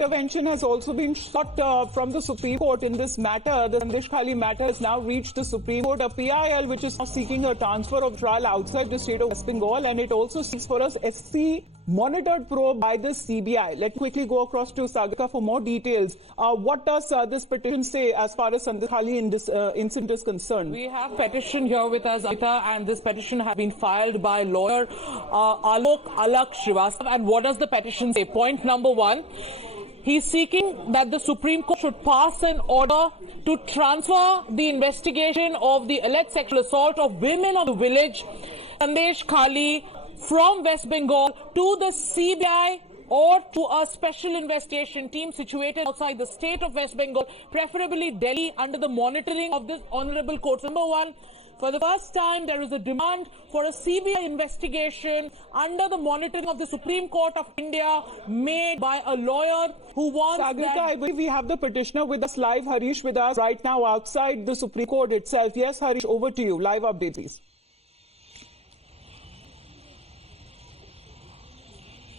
intervention has also been sought from the Supreme Court in this matter. The Sandeshkhali matter has now reached the Supreme Court. A PIL, which is now seeking a transfer of trial outside the state of West Bengal, and it also seeks for a SC monitored probe by the CBI. Let's quickly go across to Sagarika for more details. What does this petition say as far as Sandeshkhali incident is concerned? We have petition here with us, Anita, and this petition has been filed by lawyer Alakh Alok Srivastava. And what does the petition say? Point number one. He's seeking that the Supreme Court should pass an order to transfer the investigation of the alleged sexual assault of women of the village Sandeshkhali from West Bengal to the CBI or to a special investigation team situated outside the state of West Bengal, preferably Delhi, under the monitoring of this honorable court. Number one, for the first time, there is a demand for a CBI investigation under the monitoring of the Supreme Court of India, made by a lawyer who wants Sagarika, I believe we have the petitioner with us live. Harish with us right now outside the Supreme Court itself. Yes, Harish, over to you. Live update, please.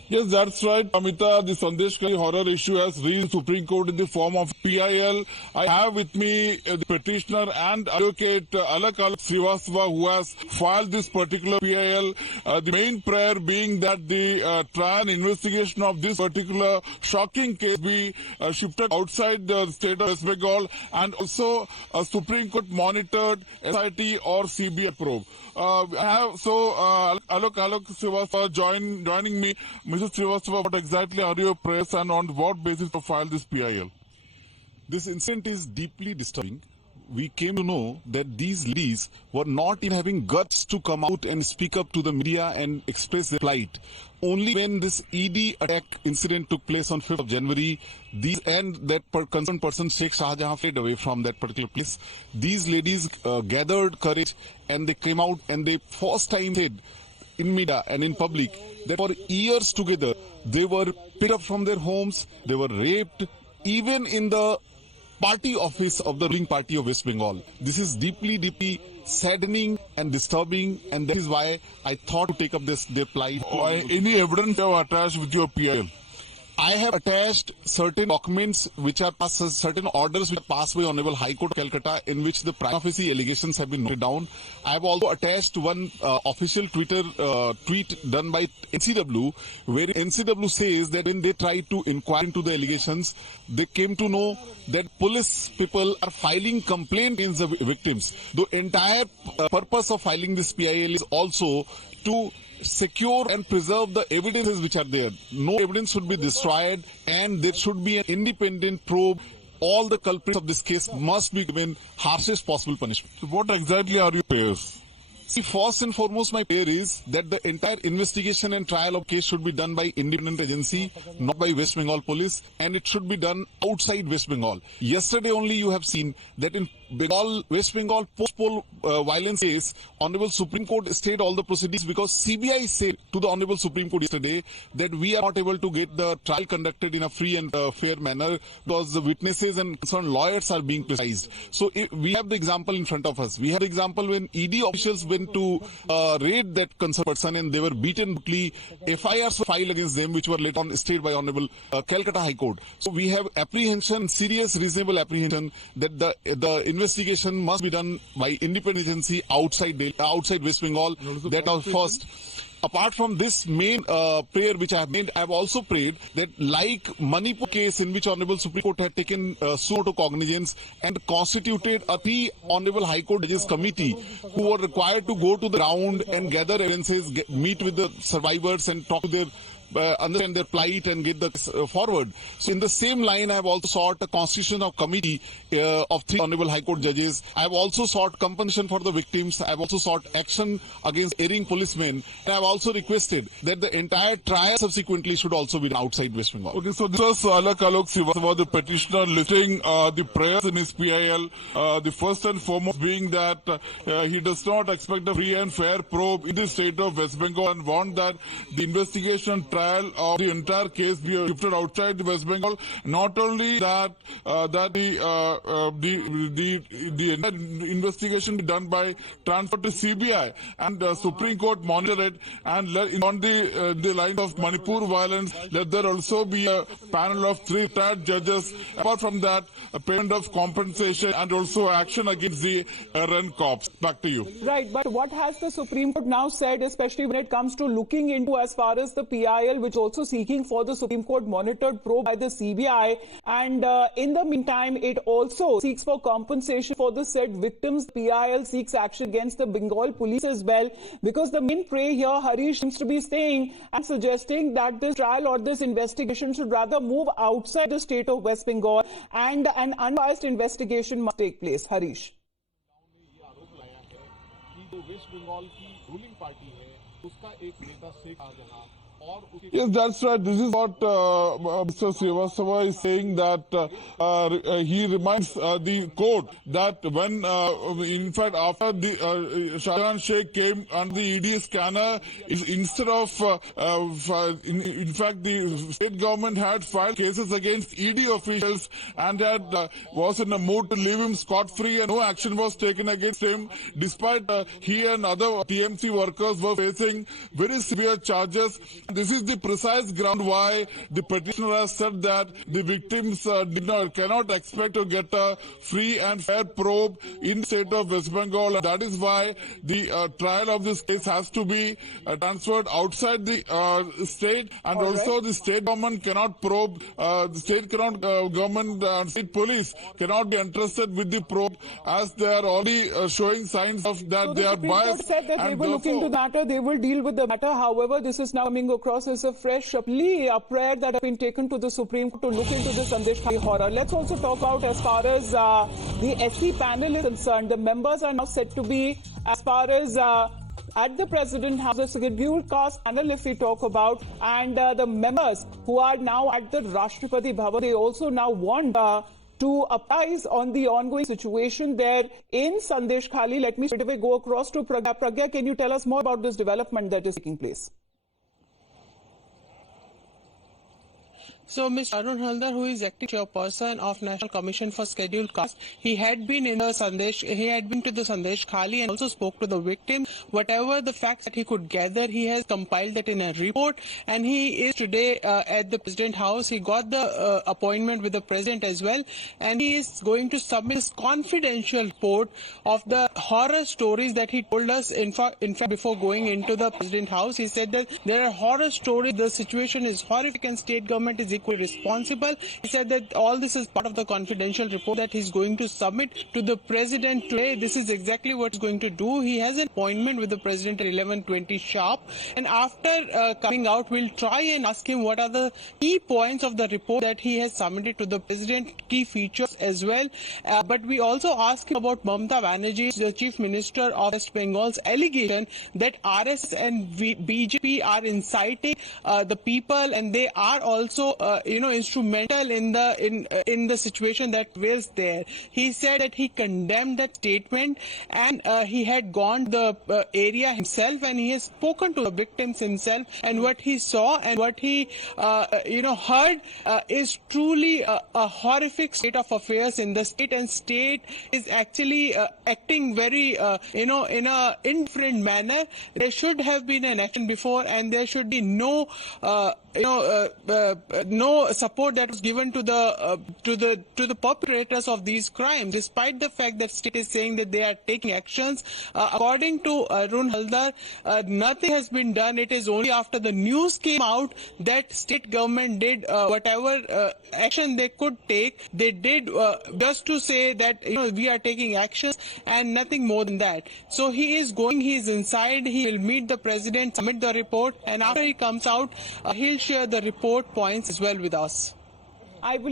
Yes, that's right, Amita. The Sandeshkhali horror issue has reached the Supreme Court in the form of PIL. I have with me the petitioner and advocate Alakh Alok Srivastava, who has filed this particular PIL. The main prayer being that the trial investigation of this particular shocking case be shifted outside the state of West Bengal, and also a Supreme Court monitored SIT or CBI probe. Alakh Alok Srivastava joining me. Mr. Srivastava, what exactly are your prayers and on what basis to file this PIL? This incident is deeply disturbing. We came to know that these ladies were not even having guts to come out and speak up to the media and express their plight. Only when this ED attack incident took place on 5th of January, concerned person Sheikh Shahjahan fled away from that particular place. These ladies gathered courage and they came out and they first time said in media and in public that for years together they were picked up from their homes, they were raped, even in the party office of the ruling party of West Bengal. This is deeply saddening and disturbing, and that is why I thought to take up their plight. Any evidence you have attached with your PIL? I have attached certain documents which are passed, certain orders which are passed by Honorable High Court of Calcutta, in which the prima facie allegations have been noted down. I have also attached one official Twitter tweet done by NCW, where NCW says that when they tried to inquire into the allegations, they came to know that police people are filing complaint against the victims. The entire purpose of filing this PIL is also to secure and preserve the evidences which are there. No evidence should be destroyed, and there should be an independent probe. All the culprits of this case must be given harshest possible punishment. So what exactly are your prayers? See, first and foremost, my prayer is that the entire investigation and trial of case should be done by independent agency, not by West Bengal police, and it should be done outside West Bengal. Yesterday only you have seen that in West Bengal post-poll violence case, Honorable Supreme Court stayed all the proceedings because CBI said to the Honorable Supreme Court yesterday that we are not able to get the trial conducted in a free and fair manner because the witnesses and concerned lawyers are being criticized. So we have the example in front of us. We have the example when ED officials went to raid that concerned person and they were beaten brutally. FIRs were filed against them, which were later on stayed by Honorable Calcutta High Court. So we have apprehension, serious, reasonable apprehension that the investigation must be done by independent agency outside West Bengal. That was first. Apart from this main prayer which I have made, I have also prayed that, like Manipur case in which Honorable Supreme Court had taken suit cognizance and constituted a 3 Honorable High Court Judges Committee who were required to go to the ground and gather evidences, meet with the survivors and talk to their understand their plight and get the forward. So in the same line, I have also sought a constitutional committee of 3 Honorable High Court judges. I have also sought compensation for the victims. I have also sought action against erring policemen. And I have also requested that the entire trial subsequently should also be done outside West Bengal. Okay, so this was Alakh Alok Srivastava, the petitioner, listing the prayers in his PIL. The first and foremost being that he does not expect a free and fair probe in the state of West Bengal and want that the investigation trial of the entire case be shifted outside West Bengal. Not only that, the investigation be done by transfer to CBI and Supreme Court monitor it. and on the line of Manipur violence, let there also be a panel of 3 retired judges. Apart from that, a payment of compensation and also action against the errant cops. Back to you. Right, but what has the Supreme Court now said, especially when it comes to looking into as far as the PIL, which also seeking for the Supreme Court monitored probe by the CBI, and in the meantime, it also seeks for compensation for the said victims. PIL seeks action against the Bengal police as well, because the main prey here, Harish, seems to be saying and suggesting that this trial or this investigation should rather move outside the state of West Bengal and an unbiased investigation must take place. Harish. West Bengal की ruling party है उसका एक नेता Sheikh Shahjahan Yes, that's right. This is what Mr. Srivastava is saying, that he reminds the court that when, in fact, after the Shahjahan Sheikh came under the ED scanner, instead of, in fact, the state government had filed cases against ED officials and was in a mood to leave him scot-free, and no action was taken against him, despite he and other TMC workers were facing very severe charges. This is the precise ground why the petitioner has said that the victims cannot expect to get a free and fair probe in the state of West Bengal. And that is why the trial of this case has to be transferred outside the state, and also the state government cannot probe, the state government and state police cannot be entrusted with the probe, as they are already showing signs of that so they are biased. Said that they will look into the matter, they will deal with the matter. However, this is now coming across as a fresh plea, a prayer that has been taken to the Supreme Court to look into the Sandeshkhali horror. Let's also talk about as far as the SC panel is concerned. The members are now said to be, as far as at the President House, a scheduled cast panel if we talk about, and the members who are now at the Rashtrapati Bhavan, they also now want to apprise on the ongoing situation there in Sandeshkhali. Let me straight away go across to Pragya. Pragya, can you tell us more about this development that is taking place? So, Mr. Arun Haldar, who is acting chairperson of National Commission for Scheduled Castes, he had been to the Sandeshkhali and also spoke to the victim. Whatever the facts that he could gather, he has compiled that in a report, and he is today at the President House. He got the appointment with the President as well, and he is going to submit his confidential report of the horror stories that he told us. In fact, before going into the President House, he said that there are horror stories, the situation is horrific, and state government is equally responsible. He said that all this is part of the confidential report that he's going to submit to the President today. This is exactly what he's going to do. He has an appointment with the President at 11:20 sharp, and after coming out, we'll try and ask him what are the key points of the report that he has submitted to the President, key features as well. But we also ask him about Mamata Banerjee, the Chief Minister of West Bengal's allegation that RSS and BJP are inciting the people, and they are also instrumental in the situation that was there. He said that he condemned that statement, and he had gone to the area himself, and he has spoken to the victims himself, and what he saw and what he heard is truly a horrific state of affairs in the state, and state is actually acting very in a indifferent manner. There should have been an action before, and there should be no support that was given to the perpetrators of these crimes, despite the fact that state is saying that they are taking actions. According to Arun Haldar, nothing has been done. It is only after the news came out that state government did whatever action they could take. They did just to say that we are taking actions, and nothing more than that. So he is inside. He will meet the President, submit the report, and after he comes out, he'll share the report points as well with us. I believe